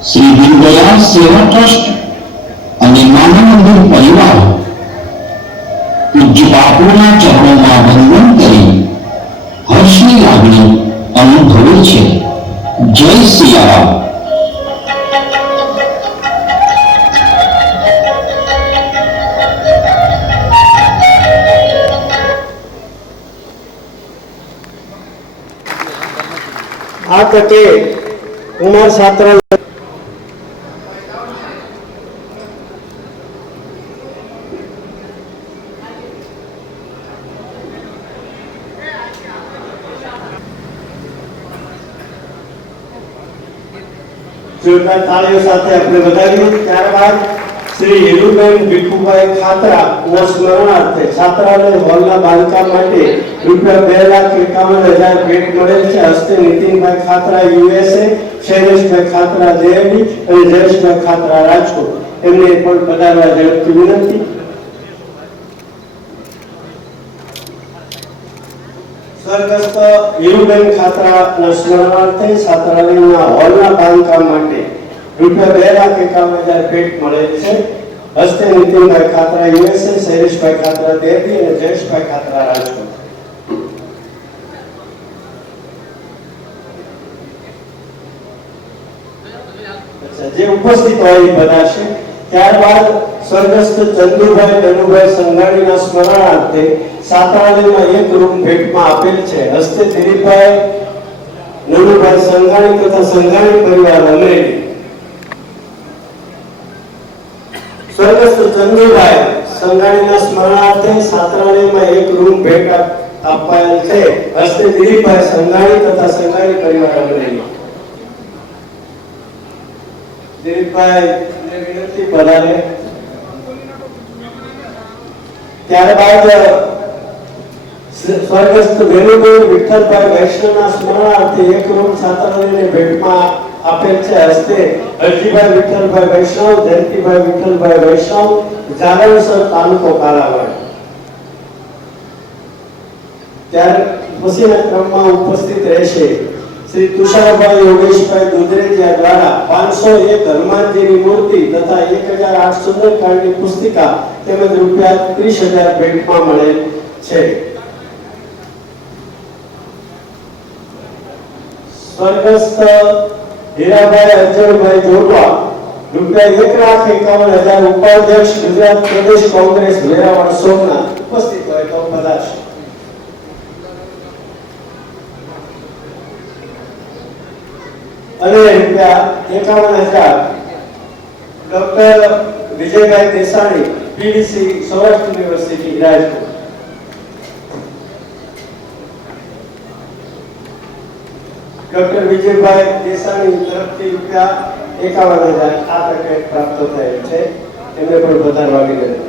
શ્રી દીનદયાળ સેવા ટ્રસ્ટ અને માનવ મંદિર પરિવાર પૂજ્ય બાપુના ચરણોમાં વંદન કરી હર્ષની લાગણી અનુભવે છે. જય સિયારામ. આ તકે કુમાર છાત્રાલય જોરદાર તાળીઓ સાથે આપણે વધાવીએ. ત્યારબાદ શ્રી હિરુબેન ભીખુભાઈ ખાતરા ના સ્મરણાર્થે છાત્રાલય હોલના બાંધકામ માટે ₹2,51,000 ભેટ મળેલ છે. હસ્તે નીતિનભાઈ ખાતરા USA, શૈલેષભાઈ ખાતરા દેવડી અને જયેશભાઈ ખાતરા રાજકોટ, એમને પણ પધારવા ઝડપથી વિનંતી. સ્વર્ગસ્થ હિરુબેન ખાતરાના સ્મરણાર્થે છાત્રાલયના હોલના બાંધકામ માટે ₹2,51,000 ભેટ મળેલ છે. હસ્તે નીતિનભાઈ ખાતરા USA, શૈલેષભાઈ ખાતરા દેવડી અને જયેશભાઈ ખાતરા રાજકોટ. જે ઉપસ્થિત હોય એ પધારશે. ત્યારબાદ સ્વર્ગસ્થ ચંદુભાઈ ધનુભાઈ સંઘાણીના સ્મરણાર્થે છાત્રાલયમાં એક રૂમ ભેટમાં આપેલ છે. હસ્તે દિલીપભાઈ નનુભાઈ સંઘાણી તથા સંઘાણી પરિવાર અમરેલી. સ્વર્ગસ્થ ચંદુભાઈ સંઘાણીના સ્મરણાર્થે છાત્રાલયમાં એક રૂમ ભેટ અપાયેલ છે. હસ્તે દિલીપભાઈ સંઘાણી તથા સંઘાણી પરિવાર અમરેલી. દિલીપભાઈ વિનંતી પધારે. ત્યારબાદ સ્વર્ગસ્થ વેણુભાઈ વિઠ્ઠલભાઈ વૈષ્ણવના સ્મરણાર્થે એક રૂમ છાત્રાલયને ભેટમાં આપેલ છે. હસ્તે હરજીભાઈ વિઠ્ઠલભાઈ વૈષ્ણવ, જયંતિભાઈ વિઠ્ઠલભાઈ વૈષ્ણવ, જાલંધર તાલુકો કાલાવાડ. ત્યારે પછીના ક્રમમાં ઉપસ્થિત રહેશે શ્રી તુષારભાઈ યોગેશભાઈ દુધરેજિયા દ્વારા 501 હનુમાનજીની મૂર્તિ તથા 1008 સુંદરકાંડની પુસ્તિકા તેમજ ₹30,000 ભેટમાં મળેલ છે. સ્વર્ગસ્થ હીરાભાઈ અર્જણભાઈ જોડવા ₹1,51,000 ઉપાધ્યક્ષ ગુજરાત પ્રદેશ કોંગ્રેસ વેરાવળ સોમનાથ ઉપસ્થિત હોય તો પધારશે. અને ₹51,000 doctor Vijaybhai Desani, PDC Saurashtra university Rajkot. Doctor Vijaybhai Desani તરફથી ₹51,000 આ તકે પ્રાપ્ત થયેલ છે. એમને પણ વધારવા વિનંતી.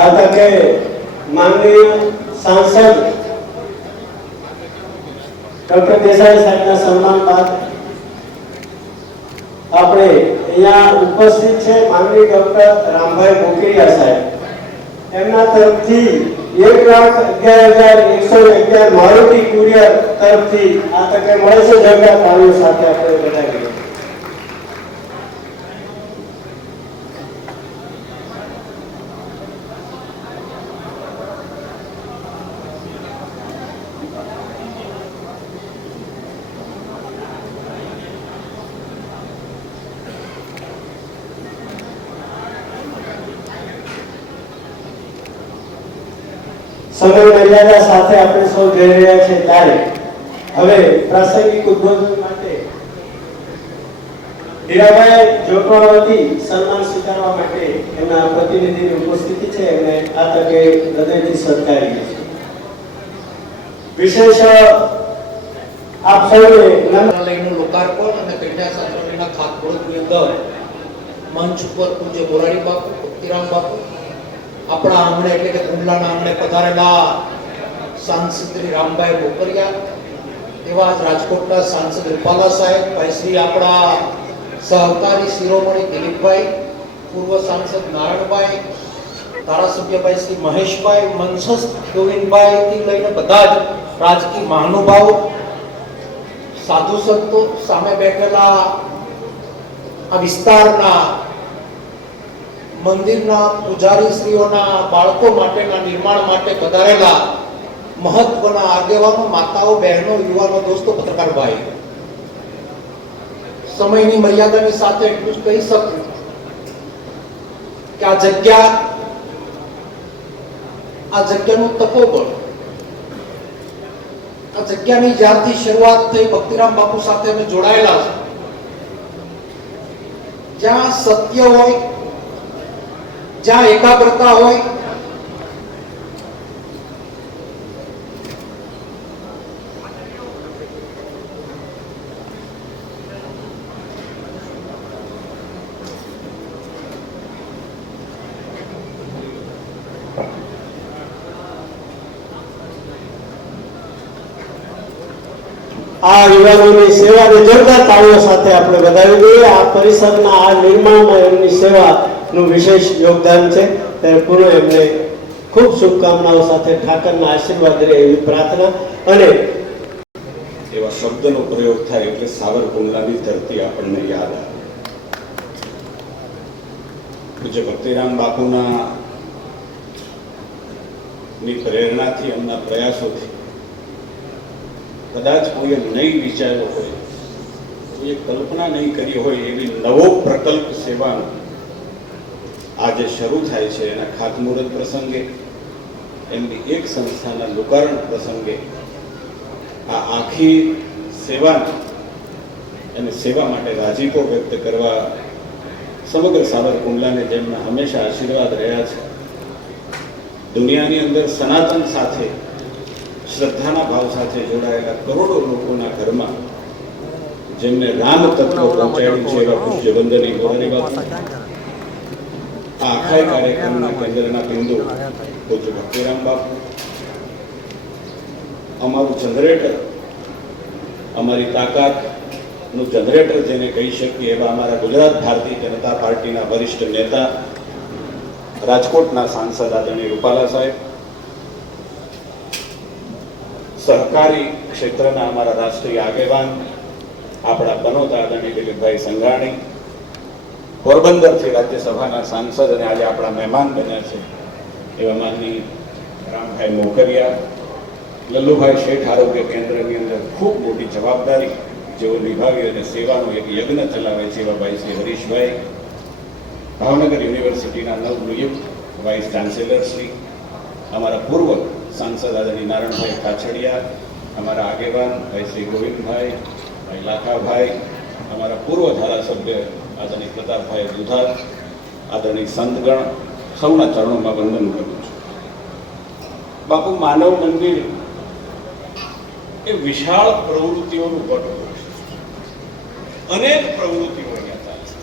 આ તકે માનનીય સાંસદ ડોક્ટર દેસાઈ સાહેબના સન્માન બાદ આપણે અહીંયા ઉપસ્થિત છે માનનીય ડોક્ટર રામભાઈ મોકરિયા સાહેબ. એમના તરફથી 1,11,111 મારુતિ કુરિયર તરફથી આ તકે મળે છે. જગ્યા તાળીઓ સાથે આપણે બધાવીએ. સમય મર્યાદા સાથે આપણે સૌ જઈ રહ્યા છીએ ત્યારે હવે પ્રાસંગિક ઉદ્બોધન માટે હીરાભાઈ જોટવાવાથી સન્માન સ્વીકારવા માટે એમના પ્રતિનિધિની ઉપસ્થિતિ છે. એમને આ તકે હૃદયથી સત્કારીએ છીએ. વિશેષ આપ સૌએ છાત્રાલયનું લોકાર્પણ અને કન્યા છાત્રાલયના ખાતમુહૂર્તની અંદર મંચ ઉપર પૂજ્ય મોરારી બાપુ, ભક્તિરામ બાપુ, આપણા આંગણે એટલે કે કુંડલાના આંગણે પધારેલા સાંસદ શ્રી રામભાઈ મોકરિયા, એવા જ રાજકોટના સાંસદ રૂપાલા સાહેબ, ભાઈ શ્રી આપણા સહકારી શિરોમણી દિલીપભાઈ, પૂર્વ સાંસદ નારાયણભાઈ, ધારાસભ્ય ભાઈ શ્રી મહેશભાઈ, મનસસ ગોવિંદભાઈ થી લઈને બધા જ રાજકીય મહાનુભાવો, સાધુ સંતો, સામે બેઠેલા આ વિસ્તારના મંદિરના પૂજારી શ્રીઓના બાળકો માટેના નિર્માણ માટે પધારેલા મહત્વના આગેવાનો, માતાઓ, બહેનો, યુવાનો, દોસ્તો, પત્રકાર ભાઈ, સમયની મર્યાદાની સાથે એટલું જ કહી શકું કે આ જગ્યાનું તપોબળ, આ જગ્યાની જ્યારથી શરૂઆત થઈ, ભક્તિરામ બાપુ સાથે અમે જોડાયેલા છે, જ્યાં સત્ય હોય, જ્યાં એકાગ્રતા હોય, આ યુવાનોની સેવાને જોરદાર તાળીઓ સાથે આપણે વધાવી દઈએ. આ પરિસરના આ નિર્માણમાં એમની સેવાનું વિશેષ યોગદાન છે. ત્યારે પૂર્વ એમને ખૂબ શુભકામનાઓ સાથે ઠાકરના આશીર્વાદ રહે એવી પ્રાર્થના. અને એવા શબ્દનો પ્રયોગ થાય એટલે સાવરકુંડલાની ધરતી આપણને યાદ આવે. પૂજ્ય ભક્તિરામ બાપુના ની પ્રેરણાથી, એમના પ્રયાસોથી કદાચ કોઈએ નહીં વિચાર્યો હોય, કોઈએ કલ્પના નહીં કરી હોય એવી નવો પ્રકલ્પ સેવાનો આજે શરૂ થાય છે. એના ખાતમુહૂર્ત પ્રસંગે, એમની એક સંસ્થાના લોકાર્પણ પ્રસંગે આ આખી સેવાને અને સેવા માટે રાજીપો વ્યક્ત કરવા સમગ્ર સાવરકુંડલાને જેમના હંમેશા આશીર્વાદ રહ્યા છે, દુનિયાની અંદર સનાતન સાથે શ્રદ્ધાના ભાવ સાથે જોડાયેલા કરોડો લોકોના ઘરમાં જેમને રામ તત્વ પહોંચાડ્યું છે એવા પૂજ્ય વંદનીય મોરારી બાપુ, આ આખા કાર્યક્રમના કેન્દ્રના બિંદુ પૂજ્ય ભક્તિરામ બાપુ, અમારું જનરેટર, અમારી તાકાતનું જનરેટર જેને કહી શકીએ એવા અમારા ગુજરાત ભારતીય જનતા પાર્ટીના વરિષ્ઠ નેતા, રાજકોટના સાંસદ આદરણીય રૂપાલા સાહેબ, સહકારી ક્ષેત્રના અમારા રાષ્ટ્રીય આગેવાન, આપણા બનોતા આદરણીય દિલીપભાઈ સંઘાણી, પોરબંદરથી રાજ્યસભાના સાંસદ અને આજે આપણા મહેમાન બન્યા છે એવા માનની રામભાઈ મોકરિયા, લલ્લુભાઈ શેઠ આરોગ્ય કેન્દ્રની અંદર ખૂબ મોટી જવાબદારી જેઓ નિભાવી અને સેવાનો એક યજ્ઞ ચલાવે છે એવા ભાઈ શ્રી હરીશભાઈ, ભાવનગર યુનિવર્સિટીના નવનિયુક્ત વાઇસ ચાન્સેલર શ્રી, અમારા પૂર્વ સાંસદ આદરણીય નારાયણભાઈ કાછડિયા, અમારા આગેવાન ભાઈ શ્રી ગોવિંદભાઈ, ભાઈ લાખાભાઈ, અમારા પૂર્વ ધારાસભ્ય આદરણીય પ્રતાપભાઈ દુધાર, આદરણીય સંતગણ, સૌના ચરણોમાં વંદન કરું છું. બાપુ, માનવ મંદિર એ વિશાળ પ્રવૃત્તિઓનું પટોળું છે. અનેક પ્રવૃત્તિઓ અહીંયા થાય છે.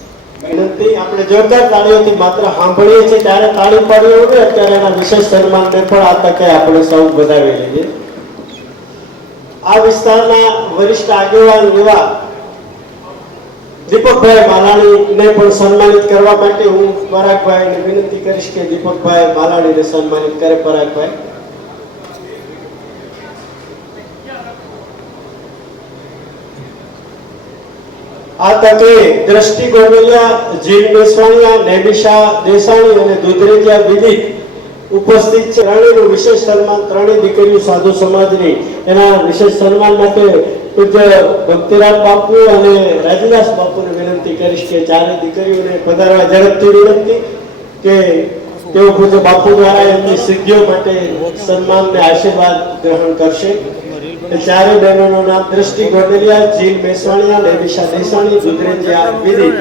વિનંતી, આપણે જોરદાર તાળીઓથી માત્ર સાંભળીએ છીએ ત્યારે તાળી પાડીએ હોય, અત્યારે એના વિશેષ સન્માનને પણ આ તકે આપણે સૌ વધાવી લઈએ. આ વિસ્તારના વરિષ્ઠ આગેવાન એવા દીપકભાઈ માલાણીને પણ સન્માનિત કરવા માટે હું પરાગભાઈને વિનંતી કરીશ કે દીપકભાઈ માલાણીને સન્માનિત કરે. પરાગભાઈ, આ તકે દ્રષ્ટિ ગોરવેલિયા, જીલ મેસવાણીયા, નેમિશા દેસાણી અને દુધરેજિયા વિદિત ઉપસ્થિત છે. ત્રણેયનું વિશેષ સન્માન, ત્રણેય દીકરીઓ સાધુ સમાજની, એના વિશેષ સન્માન માટે પૂજ્ય ભક્તિરામ બાપુ અને રાજદાસ બાપુને વિનંતી કરીશ કે ચારે દીકરીઓને પધારવા ઝડપથી વિનંતી કે તેઓ પૂજ્ય બાપુ દ્વારા એમની સિદ્ધિઓ માટે સન્માન ને આશીર્વાદ ગ્રહણ કરશે. ચારે બહેનોનું નામ દ્રષ્ટિ ગોંડલિયા, જીલ મેસવાણીયા, નેમિશા દેસાણી, દુધરેજિયા વિદિત,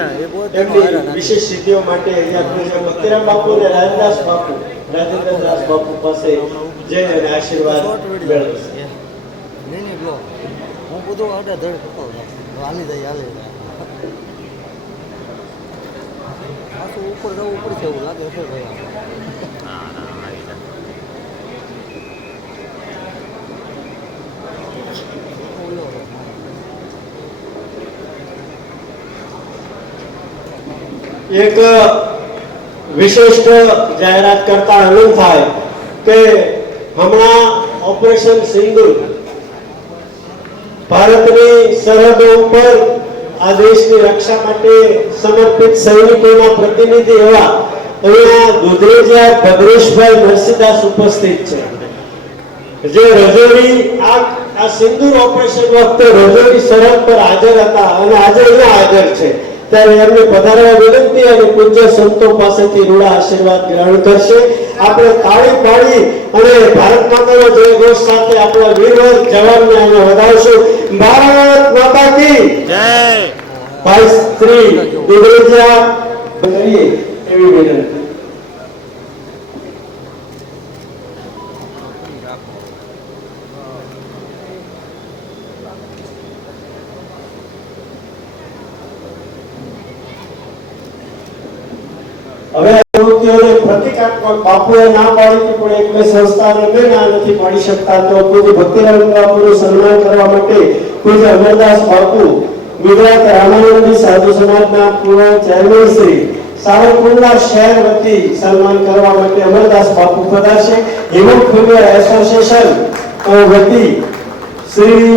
એમની વિશેષ સિદ્ધિઓ માટે અહીંયા પૂજ્ય ભક્તિરામ બાપુ અને રાજદાસ બાપુ, રાજેન્દ્રદાસ બાપુ પાસે જય અને આશીર્વાદ મેળવશે. હું બધું આડા ધડ કરતો હાલી જાય હાલે પાછું ઉપર જવું પડશે એવું લાગે છે ભાઈ. એક વિશિષ્ટ જાહેરાત કરતા આનંદ થાય કે હમણાં ઓપરેશન સિંદૂર ભારતની સરહદો ઉપર આ દેશની રક્ષા માટે સમર્પિત સૈનિકોના પ્રતિનિધિ એવા અહીંયા દુધરેજિયા ભદ્રેશભાઈ નરસિંહદાસ ઉપસ્થિત છે, જે રજોરી આ સિંદૂર ઓપરેશન વખતે રજોરી સરહદ પર હાજર હતા અને આજે અહીંયા હાજર છે, ત્યારે એમને પધારવા વિનંતી અને પૂજ્ય સંતો પાસેથી રૂડા આશીર્વાદ ગ્રહણ કરશે. આપણે તાળી પાડી અને ભારત માતાનો જય ઘોષ સાથે આપણા વીરવર જવાનને અહીંયા વધાવશું. ભારત માતા કી જય. ભાઈ શ્રી દુધરેજિયા કરીએ એવી વિનંતી. હવે પ્રવૃત્તિઓને પ્રતિકાત્મક બાપુએ ના પાડી હતી, પણ એક બે સંસ્થાને બે ના નથી પાડી શકતા, તો પૂજ્ય ભક્તિરામ બાપુનું સન્માન કરવા માટે પૂજ્ય અમરદાસ બાપુ ગુજરાત રામાનંદી સાધુ સમાજના પૂર્વ ચેરમેન શ્રી સાવરકુંડલા શહેર વતી સન્માન કરવા માટે અમરદાસ બાપુ પધારશે. હિમોફિલિયા એસોસિએશન વતી શ્રી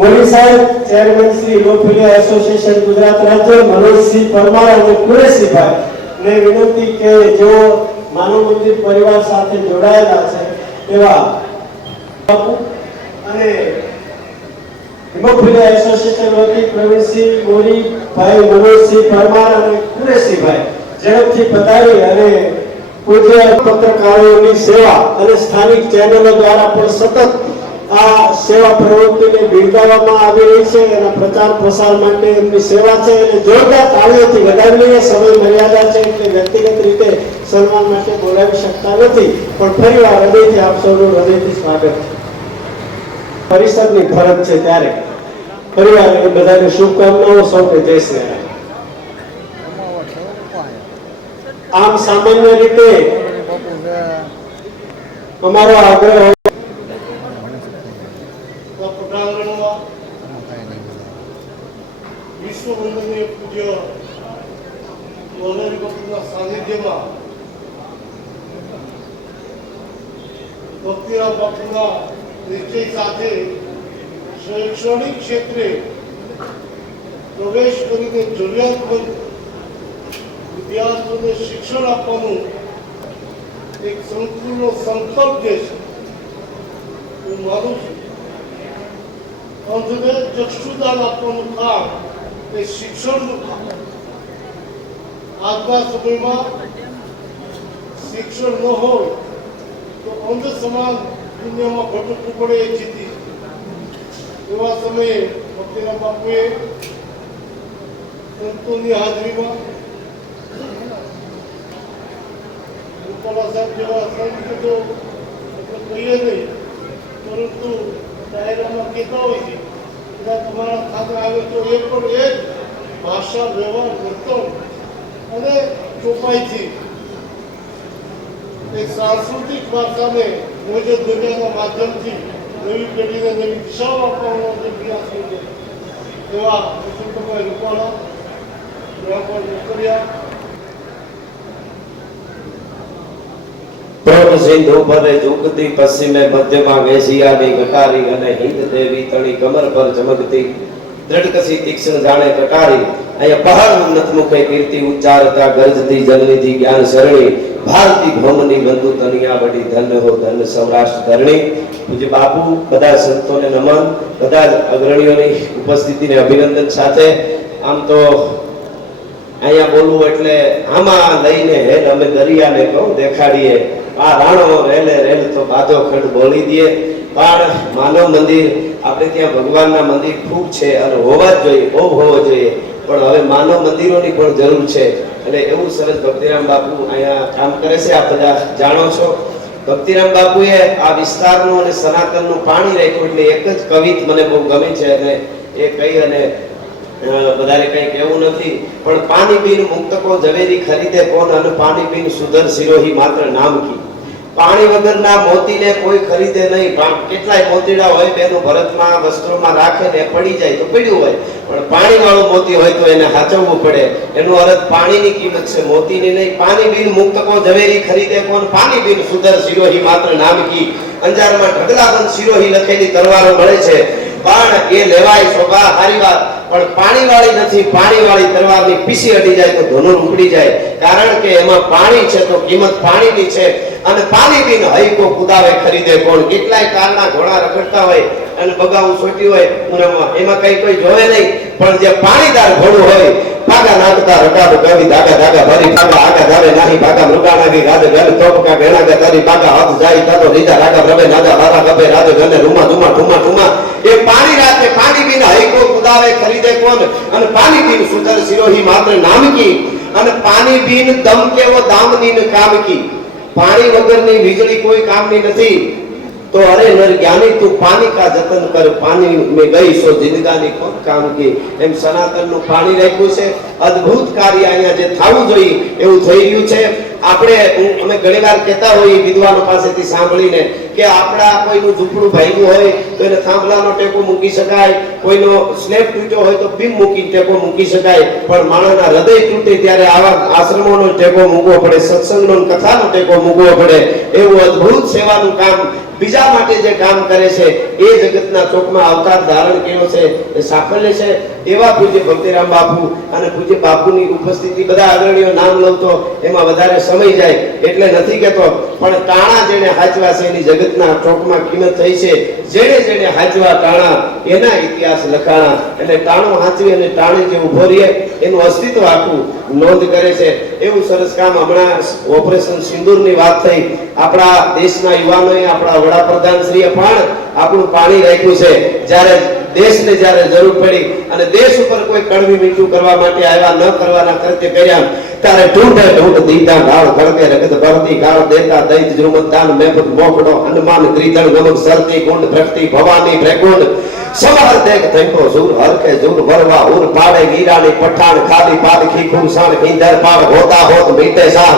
મોરી સાહેબ chairman Shri haemophilia association Gujarat રાજ્ય મનોજસિંહ પરમાર અને કુરેશીભાઈ ને વિનંતી કે જેઓ માનવ મંદિર પરિવાર સાથે જોડાયેલા છે એવા બાપુ અને હિમોફિલિયા એસોસિએશન વતી પ્રવીણસિંહ મોરી ભાઈ મનોજસિંહ પરમાર અને કુરેશીભાઈ ઝડપથી પધારી અને પૂજ્ય પત્રકારોની સેવા અને સ્થાનિક ચેનલો દ્વારા પણ સતત આ સેવા પ્રવૃત્તિને બિરદાવવામાં આવી રહી છે. એના પ્રચાર પ્રસાર માટે એમની સેવા છે અને જોરદાર તાળીઓથી વધાવીને સમય મર્યાદા છે એટલે વ્યક્તિગત રીતે સન્માન માટે બોલાવી શકતા નથી, પણ ફરીવાર હૃદયથી આપ સૌનું હૃદયથી સ્વાગત છે. પરિષદની ફરજ છે ત્યારે પરિવાર બધાને શુભકામનાઓ, સૌને જય શ્રી રામ. આમ સામાન્ય રીતે અમારો આગ્રહ વિશ્વ વંદનીય પૂજ્ય મોહનરી બાપુના સાનિધ્યમાં ભક્તિરામ બાપુના નિશ્ચય સાથે શૈક્ષણિક ક્ષેત્રે પ્રવેશ કરીને જરૂરિયાતમંદ વિદ્યાર્થીઓને શિક્ષણ આપવાનું એક સંપૂર્ણ સંકલ્પ જે છે હું માનું છું. અંધને ચક્ષુદાન આપવાનું કામ એ શિક્ષણનું કામ. આજના સમયમાં શિક્ષણ ન હોય તો અંધ સમાન દુનિયામાં ભટકવું પડે એ જીતી. એવા સમયે ભક્તિરામ બાપુએ સંતોની હાજરીમાં રૂપાલા સાહેબ જેવા સંત તો આપણે કહીએ નહીં, પરંતુ ડાયરામાં કહેતા હોય છે તમારા ખાતે આવે તો એ પણ એ જ ભાષા, વ્યવહાર, વર્તન અને ચોપાઈથી એક સાંસ્કૃતિક વારસાને મોજે દુનિયાના માધ્યમથી નવી પેઢીને નવી દિશાઓ આપવાનો જે પ્રયાસ કર્યો એવા વસંતભાઈ રૂપાલા, બ્રાહ્મણ મોકરિયા, સિંધુ ભરે ઝુકતી પશ્ચિમે મધ્યમાં એશિયાની ગટારી અને હિન્દ દેવી તણી કમર પર ચમકતી દ્રઢકસી તીક્ષ્ણ જાણે કટારી. અહીંયા પહાડ ઉન્નત મુખે કીર્તિ ઉચ્ચારતા ગરજતી જનનિધિ જ્ઞાન શરણી ભારતી ભૌમની બંધુ તનિયા વડી ધન્ય હો ધન્ય સૌરાષ્ટ્ર ધરણી. પૂજ્ય બાપુ, બધા સંતોને નમન, બધા જ અગ્રણીઓની ઉપસ્થિતિને અભિનંદન સાથે. આમ તો અહીંયા બોલવું એટલે આમાં લઈને હેલ અમે દરિયાને કહું દેખાડીએ, આ રાણો રેલે રેલ તો બાધો ખંડ બોલી દે. પણ માનવ મંદિર આપણે ત્યાં ભગવાનના મંદિર ખૂબ છે અને હોવા જ જોઈએ, બહુ હોવો જોઈએ, પણ હવે માનવ મંદિરોની પણ જરૂર છે. એટલે એવું સરસ ભક્તિરામ બાપુ અહીંયા કામ કરે છે, આપ બધા જાણો છો. ભક્તિરામ બાપુએ આ વિસ્તારનું અને સનાતનનું પાણી રાખ્યું એટલે એક જ કવિત મને બહુ ગમે છે અને એ કહી અને વધારે કઈ કહેવું નથી, પણ પાણી પીન મુક્તકો ઝવેરી ખરીદે કોણ અને પાણી પીન સુધર સિરોહી માત્ર નામ કી. પાણી વગરના મોતીને કોઈ ખરીદે નહીં. કેટલાય મોતીડા હોય બેનું ભરતમાં વસ્ત્રોમાં રાખે ને પડી જાય તો પડ્યું હોય, પણ પાણી વાળું મોતી હોય તો એને સાચવવું પડે. એનો અર્થ પાણીની કિંમત છે, મોતીની નહીં. પાણી બિન મુક્ત કો ઝવેરી ખરીદે કોણ, પાણી બિન સુધર સિરોહી માત્ર નામ કી. અંજારમાં ઢગલાબંધ સિરોહી લખેલી તલવારો મળે છે, પણ એ લેવાય શોભા હારી વાત, પણ પાણી વાળી નથી. પાણી વાળી તલવારની પીસી અડી જાય તો ધનુર ઉપડી જાય, કારણ કે એમાં પાણી છે તો કિંમત પાણીની છે. અને પાણી બિન હઈ કો કુદાવે ખરીદે કોણ. કેટલાય કારના ઘોડા રખડતા હોય અને બગાવું છોટી હોય ઉનામાં, એમાં કઈ કોઈ જોવે નહીં, પણ જે પાણીદાર ઘોડું હોય ભાગા નાખતા રકાબ કવિ ધાગા ધાગા ભરી ભાગા આગા ધારે નાહી ભાગા મૃગાણા ગઈ રાજ ગલ તોપકા ગેણા ગા તારી ભાગા હાથ જાય તાતો રીજા રાગા રવે નાજા હારા ગબે રાજ ગને રૂમા ધુમા ઠુમા ઠુમા. એ પાણી રાતે પાણી બિન હઈકો કુદાવે ખરીદે કોણ. અને પાણી બિન સુધર સિરોહી માત્ર નામ કી. અને પાણી બિન દમ કેવો દામની ને કામ કી. પાણી વગરની વીજળી કોઈ કામની નથી. तो अरे नर ज्ञानी तू पानी का जतन कर, पानी में गई सो जिंदगानी कोण काम की. एम सनातन નું પાણી રાખ્યું છે. અદ્ભુત કાર્ય અહીંયા જે થવું જોઈએ એવું થઈ રહ્યું છે. આપણે અમે ઘણીવાર કહેતા હોઈએ વિદ્વાનો પાસેથી સાંભળીને કે આપણા કોઈનું ઝૂંપડું ભાંગ્યું હોય તો એને થાંભલાનો ટેકો મૂકી શકાય, કોઈનો સ્લેબ તૂટ્યો હોય તો બીમ મૂકી ટેકો મૂકી શકાય, પણ માણસના હૃદય તૂટે ત્યારે આવા આશ્રમોનો ટેકો મૂકવો પડે, સત્સંગનો કથાનો ટેકો મૂકવો પડે. એવું અદ્ભુત સેવાનું કામ બીજા માટે જે કામ કરે છે એ જગતના ચોકમાં અવતાર ધારણ કર્યો છે, એ સાફલ્ય છે. એવા પૂજ્ય ભક્તિરામ બાપુ અને પૂજ્ય બાપુની ઉપસ્થિતિ, બધા અગ્રણીઓ નામ લઉં તો એમાં વધારે સમય જાય એટલે નથી કહેતો, પણ ટાણા જેને હાચવા છે એની જગતના ચોકમાં કિંમત થઈ છે. જેને હાચવા ટાણા એના ઇતિહાસ લખાણા. એટલે ટાણું હાચવી અને ટાણે જે ઉભો રહે એનું અસ્તિત્વ આખું નોંધ કરે છે. એવું સરસ કામ હમણાં ઓપરેશન સિંદૂરની વાત થઈ. આપણા દેશના યુવાનોએ, આપણા વડાપ્રધાન શ્રીએ પણ આપણું પાણી રાખ્યું છે. જ્યારે દેશને જ્યારે જરૂર પડી અને દેશ ઉપર કોઈ કડવી મીઠું કરવા માટે આવ્યા, ન કરવાના કૃત્ય કર્યા, ત્યારે ઢૂંઢે ઢૂંઢ દીધા ગાળ ગળકે રગત ભરતી ગાળ દેતા દૈત જુમદાન મેફત મોકડો હનુમાન ગ્રીધણ ગમક સરતી ગુંડ ભક્તિ ભવાની ભ્રેકુંડ સમર દેખ થઈકો સુર હરકે જુર વરવા ઉર પાડે ગીરાની પઠાણ ખાલી પાદખી ખુરસાણ ખીંદર પાડ હોતા હોત મીઠે સાર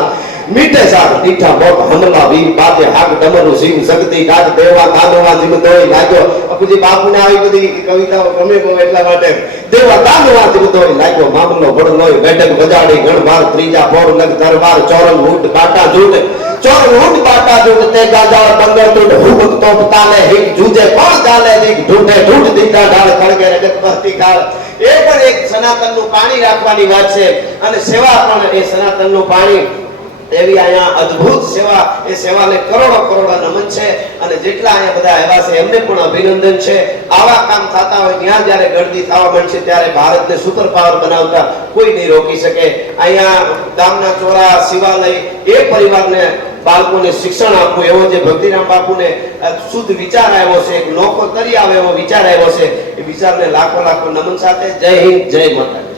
મીઠે સાર તીઠા મોટ હમલા વીર બાજે હાક ડમરુ શિવ શક્તિ ગાજ દેવા દાનવા જીમ દોઈ લાગ્યો. અપુજી બાપુને આવી બધી કવિતાઓ ગમે બહુ એટલા માટે દેવા દાનવા જીમ દોઈ લાગ્યો. મામલો વડલોય બેઠક બજાડી ગણવાર ત્રીજા પોર લગ દરબાર ચોરલ ઊંટ બાટા જૂટ ચોરલ ઊંટ બાટા જૂટ તે ગાજાળ બંગર તૂટ હુબક તોપ તાલે હિક જૂજે કોણ ચાલે દીક ઢૂંઢે ઢૂંઢ દીધા ઢાળ ખળગે રગત બહતી કાળ. એ પણ એક સનાતનનું પાણી રાખવાની વાત છે. અને સેવા પણ એ સનાતનનું પાણી એવી અહીંયા અદ્ભુત સેવા, એ સેવાને કરોડો કરોડો નમન છે. અને જેટલા અહીંયા બધા આવ્યા છે એમને પણ અભિનંદન છે. આવા કામ થતા હોય ત્યાં જ્યારે ગળદી થવા માંડશે ત્યારે ભારતને સુપર પાવર બનાવતા કોઈ નહીં રોકી શકે. અહીંયા ગામના ચોરા શિવાલય એ પરિવારને બાળકોને શિક્ષણ આપવું, એવો જે ભક્તિરામ બાપુને શુદ્ધ વિચાર આવ્યો છે, એક નોખો તરી આવે એવો વિચાર આવ્યો છે, એ વિચારને લાખો લાખો નમન સાથે જય હિન્દ, જય માતા.